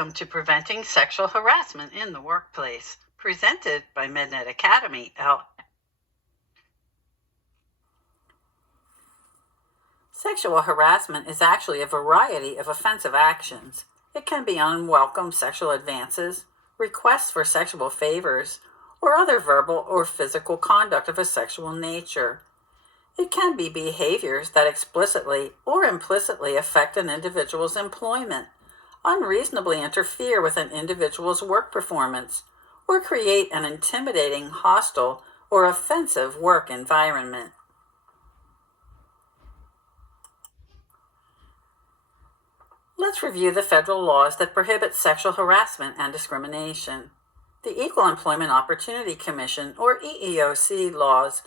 Welcome to Preventing Sexual Harassment in the Workplace, presented by MedNet Academy. Sexual harassment is actually a variety of offensive actions. It can be unwelcome sexual advances, requests for sexual favors, or other verbal or physical conduct of a sexual nature. It can be behaviors that explicitly or implicitly affect an individual's employment, unreasonably interfere with an individual's work performance, or create an intimidating, hostile, or offensive work environment. Let's review the federal laws that prohibit sexual harassment and discrimination. The Equal Employment Opportunity Commission, or EEOC, laws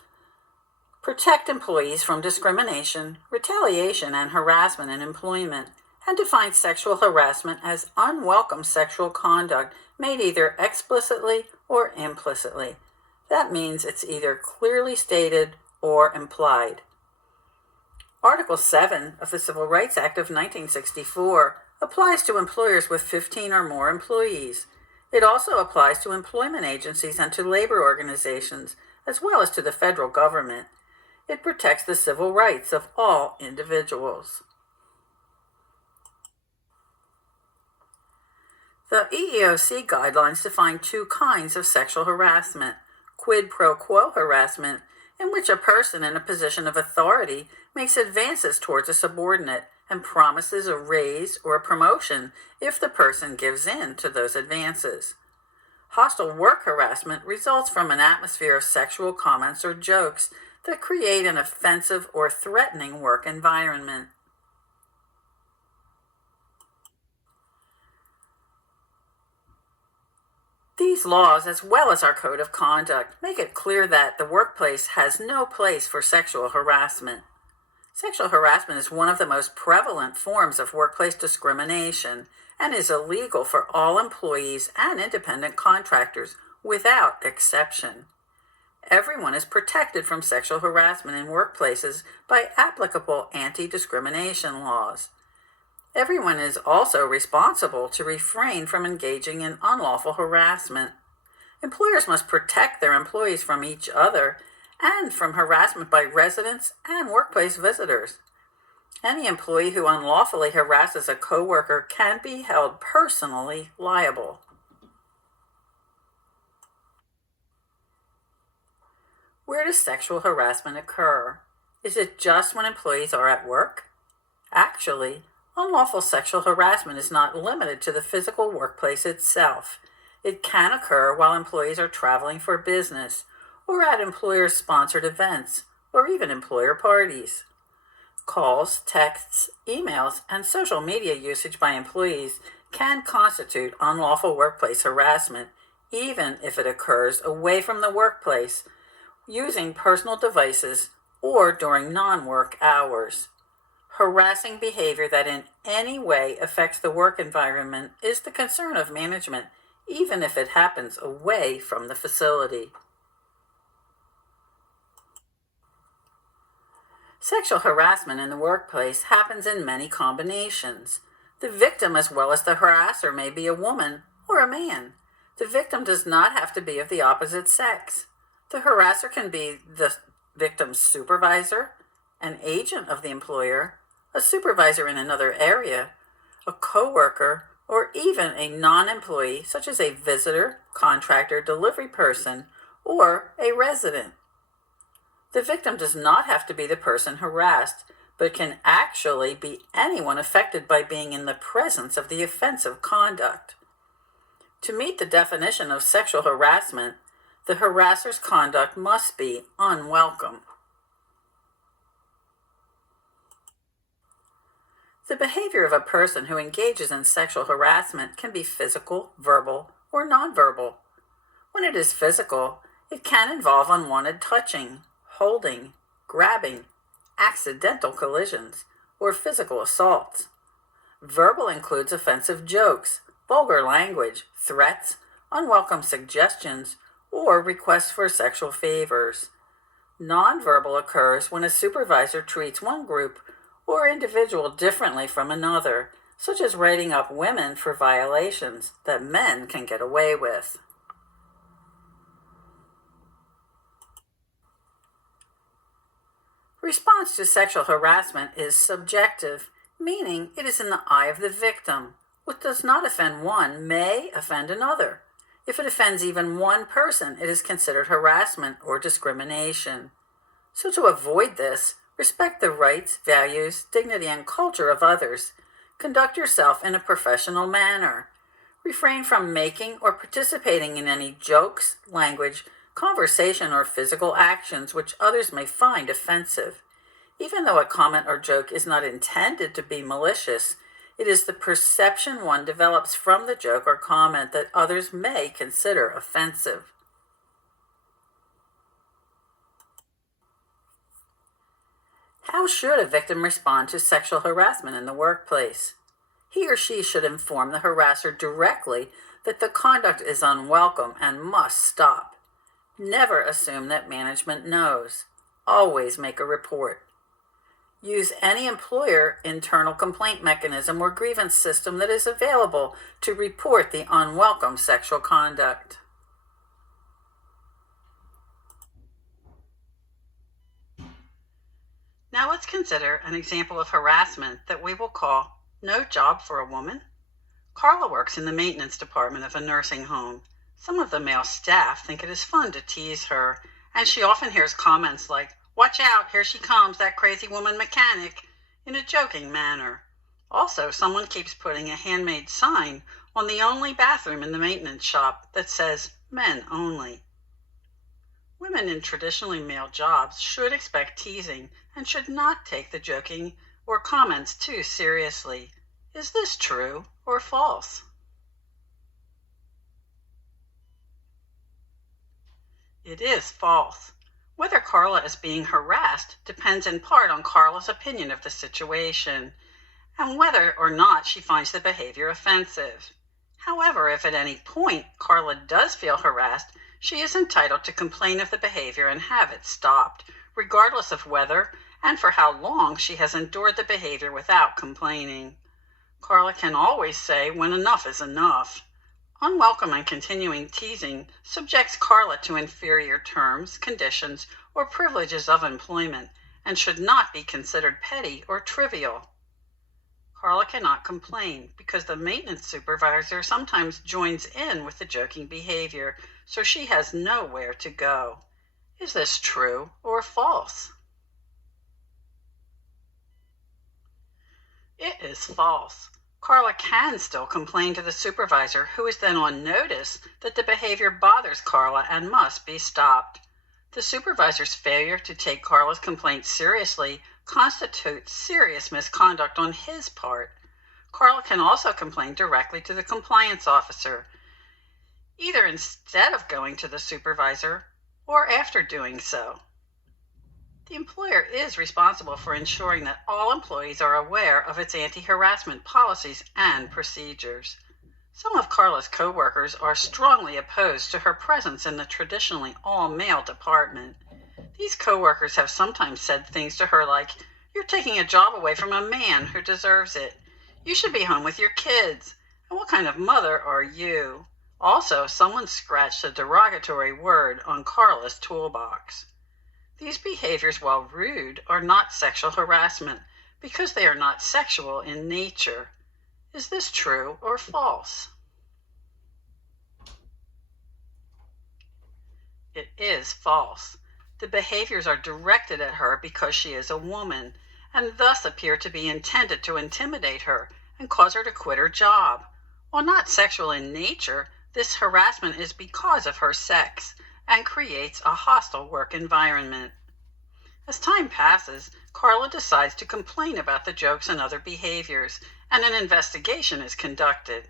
protect employees from discrimination, retaliation, and harassment in employment, and define sexual harassment as unwelcome sexual conduct made either explicitly or implicitly. That means it's either clearly stated or implied. Article 7 of the Civil Rights Act of 1964 applies to employers with 15 or more employees. It also applies to employment agencies and to labor organizations, as well as to the federal government. It protects the civil rights of all individuals. The EEOC guidelines define two kinds of sexual harassment: quid pro quo harassment, in which a person in a position of authority makes advances towards a subordinate and promises a raise or a promotion if the person gives in to those advances. Hostile work harassment results from an atmosphere of sexual comments or jokes that create an offensive or threatening work environment. These laws, as well as our code of conduct, make it clear that the workplace has no place for sexual harassment. Sexual harassment is one of the most prevalent forms of workplace discrimination and is illegal for all employees and independent contractors without exception. Everyone is protected from sexual harassment in workplaces by applicable anti-discrimination laws. Everyone is also responsible to refrain from engaging in unlawful harassment. Employers must protect their employees from each other and from harassment by residents and workplace visitors. Any employee who unlawfully harasses a coworker can be held personally liable. Where does sexual harassment occur? Is it just when employees are at work? Actually, unlawful sexual harassment is not limited to the physical workplace itself. It can occur while employees are traveling for business, or at employer-sponsored events, or even employer parties. Calls, texts, emails, and social media usage by employees can constitute unlawful workplace harassment, even if it occurs away from the workplace, using personal devices, or during non-work hours. Harassing behavior that in any way affects the work environment is the concern of management, even if it happens away from the facility. Sexual harassment in the workplace happens in many combinations. The victim as well as the harasser may be a woman or a man. The victim does not have to be of the opposite sex. The harasser can be the victim's supervisor, an agent of the employer, a supervisor in another area, a coworker, or even a non-employee such as a visitor, contractor, delivery person, or a resident. The victim does not have to be the person harassed, but can actually be anyone affected by being in the presence of the offensive conduct. To meet the definition of sexual harassment, the harasser's conduct must be unwelcome. The behavior of a person who engages in sexual harassment can be physical, verbal, or nonverbal. When it is physical, it can involve unwanted touching, holding, grabbing, accidental collisions, or physical assaults. Verbal includes offensive jokes, vulgar language, threats, unwelcome suggestions, or requests for sexual favors. Nonverbal occurs when a supervisor treats one group or individual differently from another, such as writing up women for violations that men can get away with. Response to sexual harassment is subjective, meaning it is in the eye of the victim. What does not offend one may offend another. If it offends even one person, it is considered harassment or discrimination. So to avoid this, respect the rights, values, dignity, and culture of others. Conduct yourself in a professional manner. Refrain from making or participating in any jokes, language, conversation, or physical actions which others may find offensive. Even though a comment or joke is not intended to be malicious, it is the perception one develops from the joke or comment that others may consider offensive. How should a victim respond to sexual harassment in the workplace? He or she should inform the harasser directly that the conduct is unwelcome and must stop. Never assume that management knows. Always make a report. Use any employer internal complaint mechanism or grievance system that is available to report the unwelcome sexual conduct. Now let's consider an example of harassment that we will call no job for a woman. Carla works in the maintenance department of a nursing home. Some of the male staff think it is fun to tease her, and she often hears comments like, "Watch out, here she comes, that crazy woman mechanic," in a joking manner. Also, someone keeps putting a handmade sign on the only bathroom in the maintenance shop that says, "Men only." Women in traditionally male jobs should expect teasing and should not take the joking or comments too seriously. Is this true or false? It is false. Whether Carla is being harassed depends in part on Carla's opinion of the situation and whether or not she finds the behavior offensive. However, if at any point Carla does feel harassed, she is entitled to complain of the behavior and have it stopped, regardless of whether and for how long she has endured the behavior without complaining. Carla can always say when enough is enough. Unwelcome and continuing teasing subjects Carla to inferior terms, conditions, or privileges of employment and should not be considered petty or trivial. Carla cannot complain because the maintenance supervisor sometimes joins in with the joking behavior, so she has nowhere to go. Is this true or false? It is false. Carla can still complain to the supervisor, who is then on notice that the behavior bothers Carla and must be stopped. The supervisor's failure to take Carla's complaint seriously constitutes serious misconduct on his part. Carla can also complain directly to the compliance officer, either instead of going to the supervisor or after doing so. The employer is responsible for ensuring that all employees are aware of its anti-harassment policies and procedures. Some of Carla's co-workers are strongly opposed to her presence in the traditionally all-male department. These co-workers have sometimes said things to her like, "You're taking a job away from a man who deserves it. You should be home with your kids. And what kind of mother are you?" Also, someone scratched a derogatory word on Carla's toolbox. These behaviors, while rude, are not sexual harassment because they are not sexual in nature. Is this true or false? It is false. The behaviors are directed at her because she is a woman, and thus appear to be intended to intimidate her and cause her to quit her job. While not sexual in nature, this harassment is because of her sex and creates a hostile work environment. As time passes, Carla decides to complain about the jokes and other behaviors, and an investigation is conducted.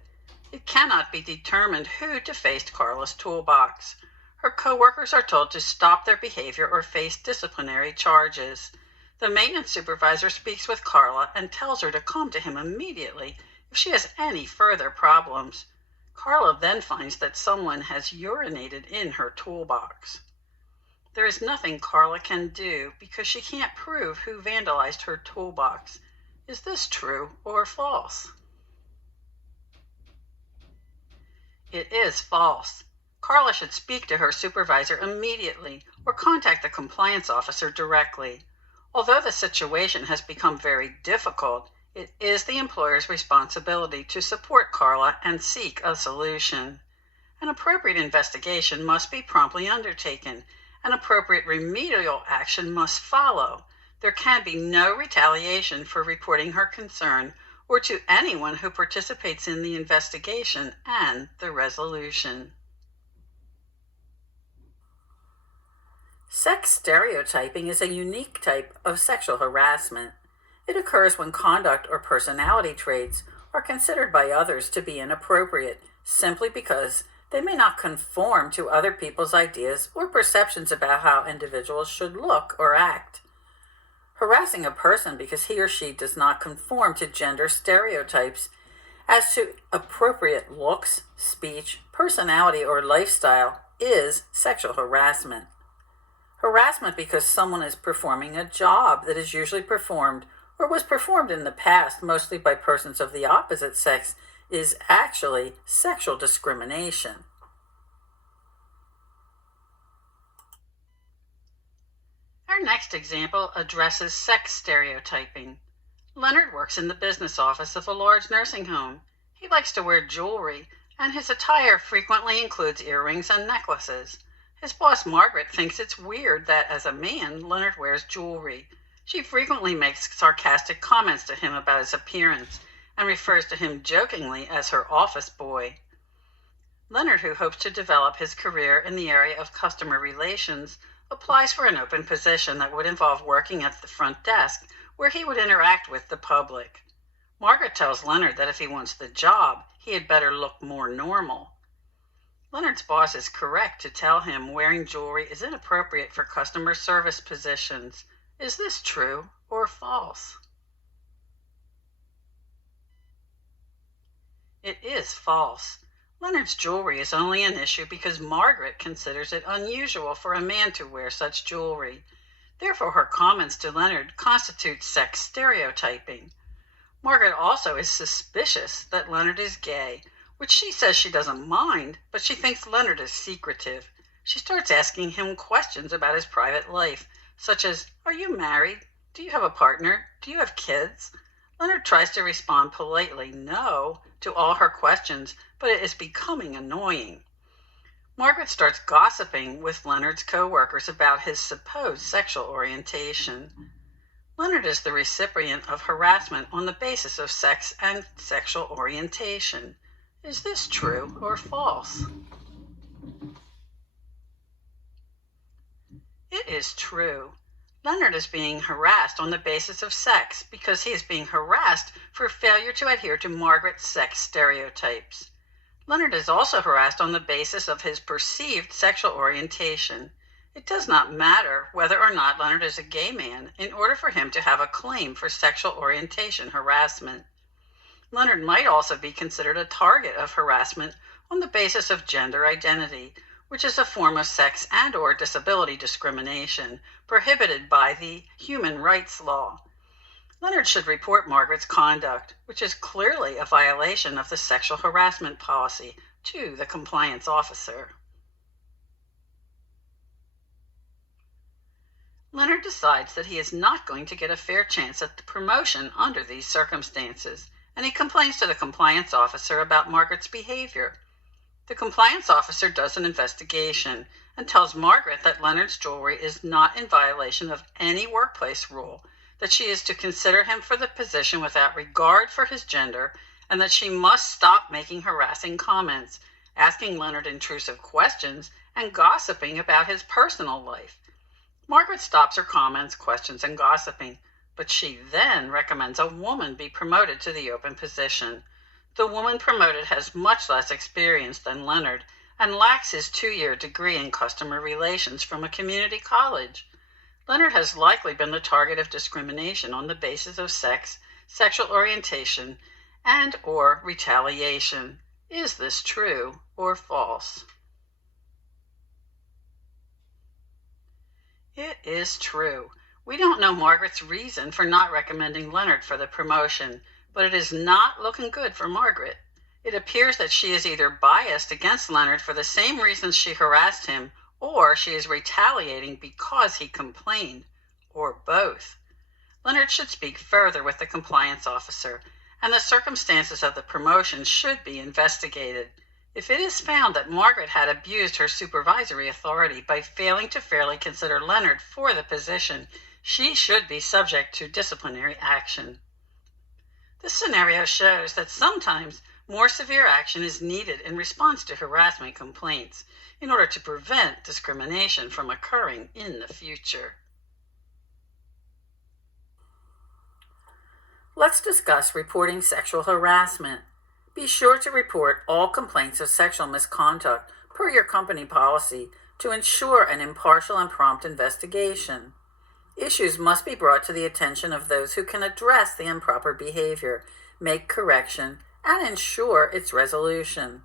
It cannot be determined who defaced Carla's toolbox. Her coworkers are told to stop their behavior or face disciplinary charges. The maintenance supervisor speaks with Carla and tells her to come to him immediately if she has any further problems. Carla then finds that someone has urinated in her toolbox. There is nothing Carla can do because she can't prove who vandalized her toolbox. Is this true or false? It is false. Carla should speak to her supervisor immediately or contact the compliance officer directly. Although the situation has become very difficult, it is the employer's responsibility to support Carla and seek a solution. An appropriate investigation must be promptly undertaken. An appropriate remedial action must follow. There can be no retaliation for reporting her concern or to anyone who participates in the investigation and the resolution. Sex stereotyping is a unique type of sexual harassment. It occurs when conduct or personality traits are considered by others to be inappropriate simply because they may not conform to other people's ideas or perceptions about how individuals should look or act. Harassing a person because he or she does not conform to gender stereotypes as to appropriate looks, speech, personality, or lifestyle is sexual harassment. Harassment because someone is performing a job that is usually performed or was performed in the past mostly by persons of the opposite sex is actually sexual discrimination. Our next example addresses sex stereotyping. Leonard works in the business office of a large nursing home. He likes to wear jewelry, and his attire frequently includes earrings and necklaces. His boss, Margaret, thinks it's weird that, as a man, Leonard wears jewelry. She frequently makes sarcastic comments to him about his appearance and refers to him jokingly as her office boy. Leonard, who hopes to develop his career in the area of customer relations, applies for an open position that would involve working at the front desk, where he would interact with the public. Margaret tells Leonard that if he wants the job, he had better look more normal. Leonard's boss is correct to tell him wearing jewelry is inappropriate for customer service positions. Is this true or false? It is false. Leonard's jewelry is only an issue because Margaret considers it unusual for a man to wear such jewelry. Therefore, her comments to Leonard constitute sex stereotyping. Margaret also is suspicious that Leonard is gay, which she says she doesn't mind, but she thinks Leonard is secretive. She starts asking him questions about his private life, such as, "Are you married? Do you have a partner? Do you have kids?" Leonard tries to respond politely, "No," to all her questions, but it is becoming annoying. Margaret starts gossiping with Leonard's co-workers about his supposed sexual orientation. Leonard is the recipient of harassment on the basis of sex and sexual orientation. Is this true or false? It is true. Leonard is being harassed on the basis of sex because he is being harassed for failure to adhere to Margaret's sex stereotypes. Leonard is also harassed on the basis of his perceived sexual orientation. It does not matter whether or not Leonard is a gay man in order for him to have a claim for sexual orientation harassment. Leonard might also be considered a target of harassment on the basis of gender identity, which is a form of sex and/or disability discrimination prohibited by the human rights law. Leonard should report Margaret's conduct, which is clearly a violation of the sexual harassment policy, to the compliance officer. Leonard decides that he is not going to get a fair chance at the promotion under these circumstances, and he complains to the compliance officer about Margaret's behavior. The compliance officer does an investigation and tells Margaret that Leonard's jewelry is not in violation of any workplace rule, that she is to consider him for the position without regard for his gender, and that she must stop making harassing comments, asking Leonard intrusive questions, and gossiping about his personal life. Margaret stops her comments, questions, and gossiping, but she then recommends a woman be promoted to the open position. The woman promoted has much less experience than Leonard and lacks his 2-year degree in customer relations from a community college. Leonard has likely been the target of discrimination on the basis of sex, sexual orientation, and/or retaliation. Is this true or false? It is true. We don't know Margaret's reason for not recommending Leonard for the promotion, but it is not looking good for Margaret. It appears that she is either biased against Leonard for the same reasons she harassed him, or she is retaliating because he complained, or both. Leonard should speak further with the compliance officer, and the circumstances of the promotion should be investigated. If it is found that Margaret had abused her supervisory authority by failing to fairly consider Leonard for the position, she should be subject to disciplinary action. This scenario shows that sometimes more severe action is needed in response to harassment complaints in order to prevent discrimination from occurring in the future. Let's discuss reporting sexual harassment. Be sure to report all complaints of sexual misconduct per your company policy to ensure an impartial and prompt investigation. Issues must be brought to the attention of those who can address the improper behavior, make correction, and ensure its resolution.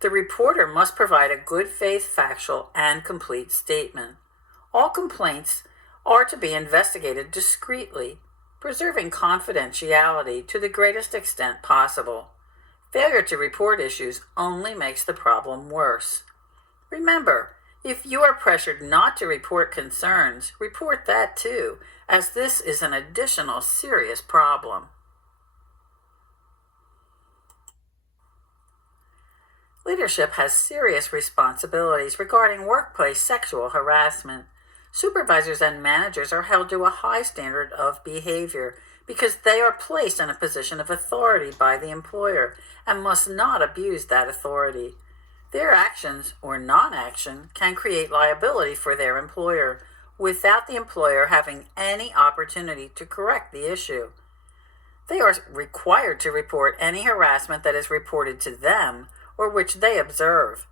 The reporter must provide a good faith, factual, and complete statement. All complaints are to be investigated discreetly, preserving confidentiality to the greatest extent possible. Failure to report issues only makes the problem worse. Remember, if you are pressured not to report concerns, report that too, as this is an additional serious problem. Leadership has serious responsibilities regarding workplace sexual harassment. Supervisors and managers are held to a high standard of behavior because they are placed in a position of authority by the employer and must not abuse that authority. Their actions or non-action can create liability for their employer without the employer having any opportunity to correct the issue. They are required to report any harassment that is reported to them or which they observe.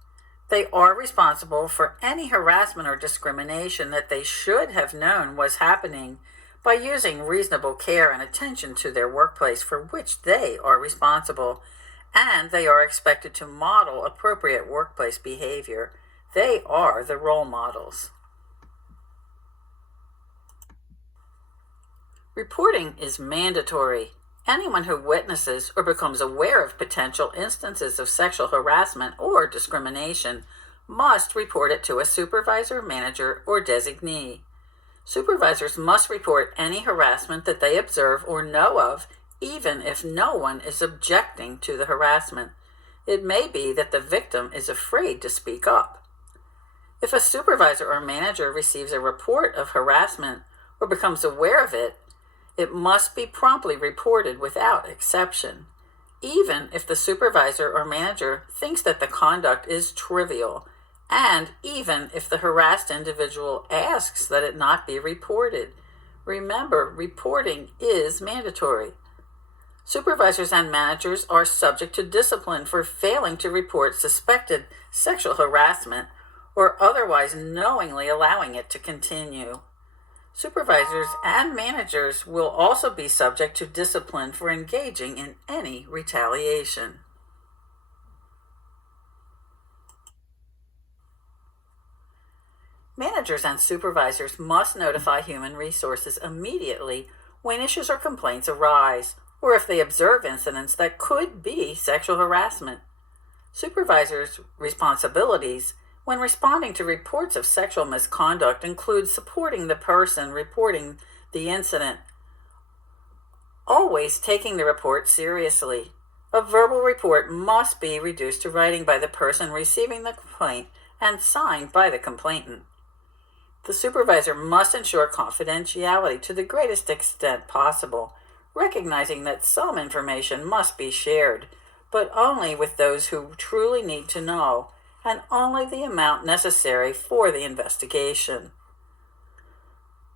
They are responsible for any harassment or discrimination that they should have known was happening by using reasonable care and attention to their workplace for which they are responsible, and they are expected to model appropriate workplace behavior. They are the role models. Reporting is mandatory. Anyone who witnesses or becomes aware of potential instances of sexual harassment or discrimination must report it to a supervisor, manager, or designee. Supervisors must report any harassment that they observe or know of, even if no one is objecting to the harassment. It may be that the victim is afraid to speak up. If a supervisor or manager receives a report of harassment or becomes aware of it, it must be promptly reported without exception, even if the supervisor or manager thinks that the conduct is trivial, and even if the harassed individual asks that it not be reported. Remember, reporting is mandatory. Supervisors and managers are subject to discipline for failing to report suspected sexual harassment or otherwise knowingly allowing it to continue. Supervisors and managers will also be subject to discipline for engaging in any retaliation. Managers and supervisors must notify human resources immediately when issues or complaints arise, or if they observe incidents that could be sexual harassment. Supervisors' responsibilities when responding to reports of sexual misconduct include supporting the person reporting the incident, always taking the report seriously. A verbal report must be reduced to writing by the person receiving the complaint and signed by the complainant. The supervisor must ensure confidentiality to the greatest extent possible, recognizing that some information must be shared, but only with those who truly need to know, and only the amount necessary for the investigation.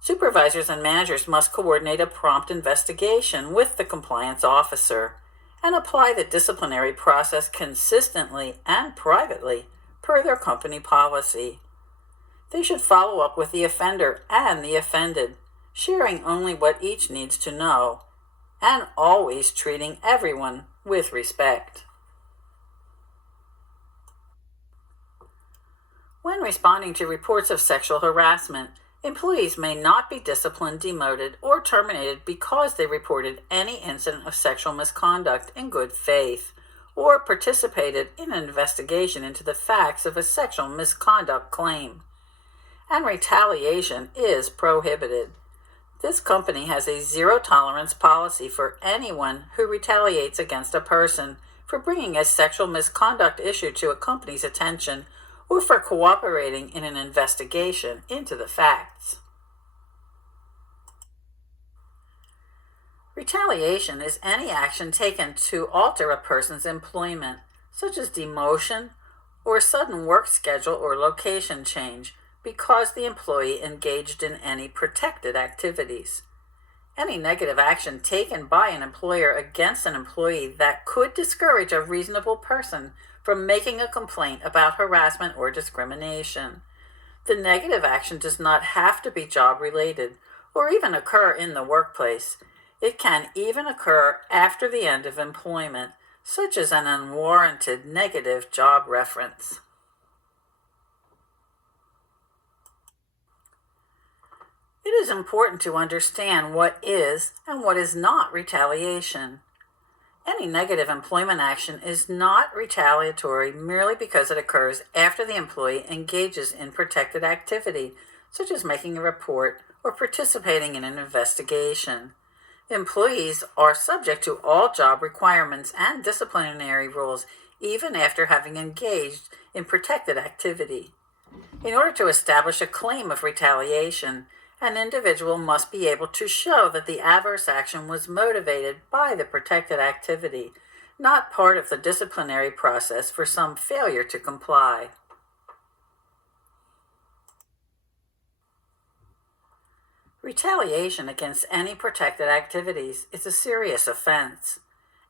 Supervisors and managers must coordinate a prompt investigation with the compliance officer and apply the disciplinary process consistently and privately per their company policy. They should follow up with the offender and the offended, sharing only what each needs to know, and always treating everyone with respect. When responding to reports of sexual harassment, employees may not be disciplined, demoted, or terminated because they reported any incident of sexual misconduct in good faith, or participated in an investigation into the facts of a sexual misconduct claim. And retaliation is prohibited. This company has a zero-tolerance policy for anyone who retaliates against a person for bringing a sexual misconduct issue to a company's attention or for cooperating in an investigation into the facts. Retaliation is any action taken to alter a person's employment, such as demotion or sudden work schedule or location change, because the employee engaged in any protected activities. Any negative action taken by an employer against an employee that could discourage a reasonable person from making a complaint about harassment or discrimination. The negative action does not have to be job-related or even occur in the workplace. It can even occur after the end of employment, such as an unwarranted negative job reference. It is important to understand what is and what is not retaliation. Any negative employment action is not retaliatory merely because it occurs after the employee engages in protected activity, such as making a report or participating in an investigation. Employees are subject to all job requirements and disciplinary rules even after having engaged in protected activity. In order to establish a claim of retaliation, an individual must be able to show that the adverse action was motivated by the protected activity, not part of the disciplinary process for some failure to comply. Retaliation against any protected activities is a serious offense.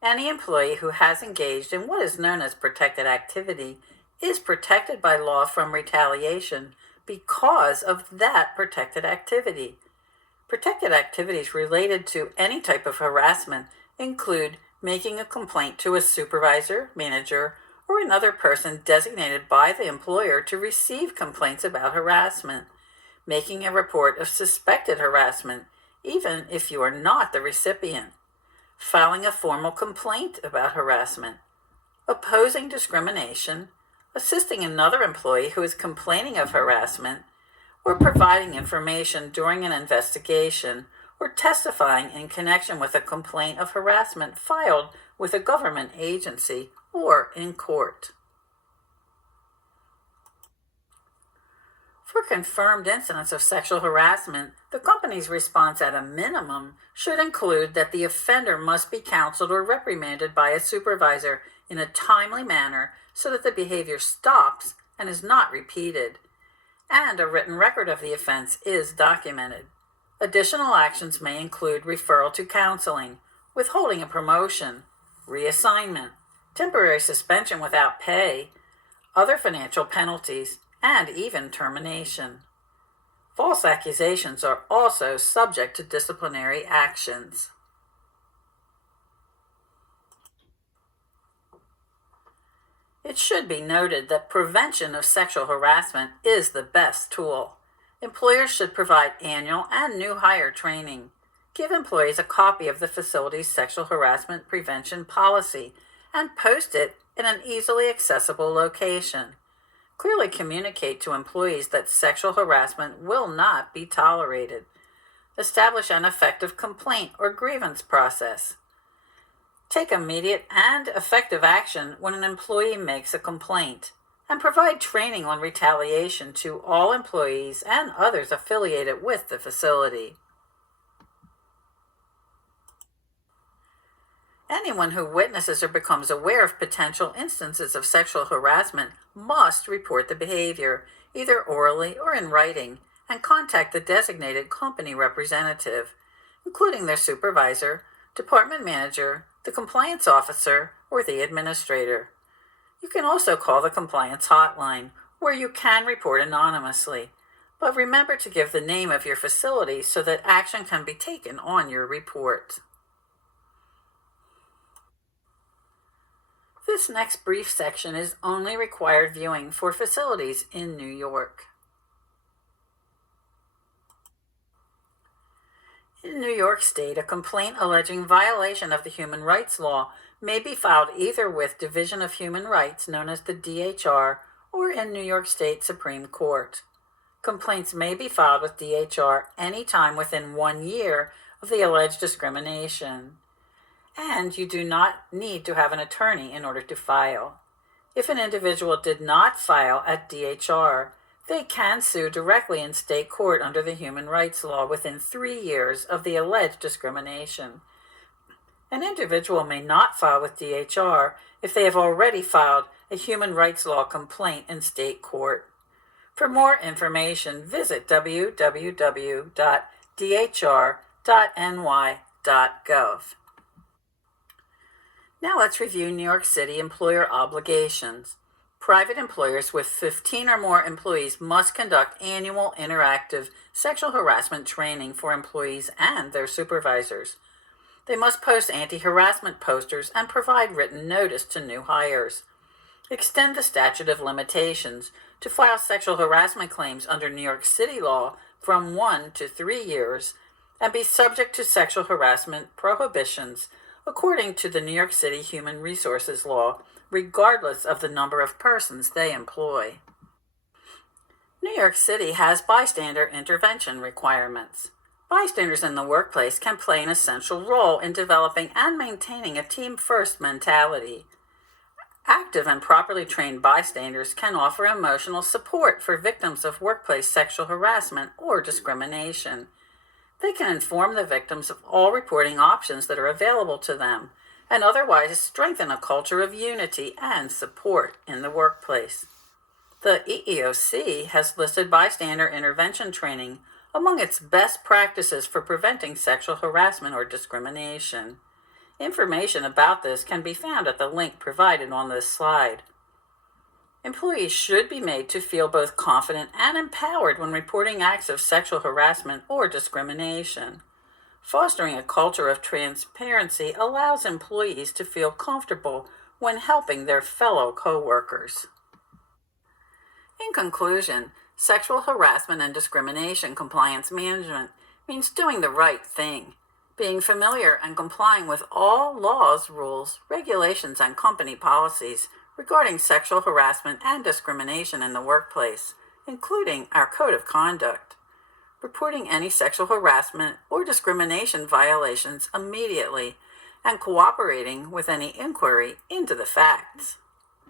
Any employee who has engaged in what is known as protected activity is protected by law from retaliation because of that protected activity. Protected activities related to any type of harassment include making a complaint to a supervisor, manager, or another person designated by the employer to receive complaints about harassment, making a report of suspected harassment, even if you are not the recipient, filing a formal complaint about harassment, opposing discrimination, assisting another employee who is complaining of harassment, or providing information during an investigation, or testifying in connection with a complaint of harassment filed with a government agency or in court. For confirmed incidents of sexual harassment, the company's response at a minimum should include that the offender must be counseled or reprimanded by a supervisor in a timely manner so that the behavior stops and is not repeated, and a written record of the offense is documented. Additional actions may include referral to counseling, withholding a promotion, reassignment, temporary suspension without pay, other financial penalties, and even termination. False accusations are also subject to disciplinary actions. It should be noted that prevention of sexual harassment is the best tool. Employers should provide annual and new hire training. Give employees a copy of the facility's sexual harassment prevention policy and post it in an easily accessible location. Clearly communicate to employees that sexual harassment will not be tolerated. Establish an effective complaint or grievance process. Take immediate and effective action when an employee makes a complaint, and provide training on retaliation to all employees and others affiliated with the facility. Anyone who witnesses or becomes aware of potential instances of sexual harassment must report the behavior, either orally or in writing, and contact the designated company representative, including their supervisor, department manager, the compliance officer, or the administrator. You can also call the compliance hotline, where you can report anonymously, but remember to give the name of your facility so that action can be taken on your report. This next brief section is only required viewing for facilities in New York. In New York State, a complaint alleging violation of the human rights law may be filed either with Division of Human Rights, known as the DHR, or in New York State Supreme Court. Complaints may be filed with DHR anytime within 1 year of the alleged discrimination, and you do not need to have an attorney in order to file. If an individual did not file at DHR, they can sue directly in state court under the human rights law within 3 years of the alleged discrimination. An individual may not file with DHR if they have already filed a human rights law complaint in state court. For more information, visit www.dhr.ny.gov. Now let's review New York City employer obligations. Private employers with 15 or more employees must conduct annual interactive sexual harassment training for employees and their supervisors. They must post anti-harassment posters and provide written notice to new hires. Extend the statute of limitations to file sexual harassment claims under New York City law from 1 to 3 years, and be subject to sexual harassment prohibitions according to the New York City Human Resources Law, regardless of the number of persons they employ. New York City has bystander intervention requirements. Bystanders in the workplace can play an essential role in developing and maintaining a team-first mentality. Active and properly trained bystanders can offer emotional support for victims of workplace sexual harassment or discrimination. They can inform the victims of all reporting options that are available to them, and otherwise strengthen a culture of unity and support in the workplace. The EEOC has listed bystander intervention training among its best practices for preventing sexual harassment or discrimination. Information about this can be found at the link provided on this slide. Employees should be made to feel both confident and empowered when reporting acts of sexual harassment or discrimination. Fostering a culture of transparency allows employees to feel comfortable when helping their fellow coworkers. In conclusion, sexual harassment and discrimination compliance management means doing the right thing, being familiar and complying with all laws, rules, regulations, and company policies regarding sexual harassment and discrimination in the workplace, including our Code of Conduct. Reporting any sexual harassment or discrimination violations immediately, and cooperating with any inquiry into the facts.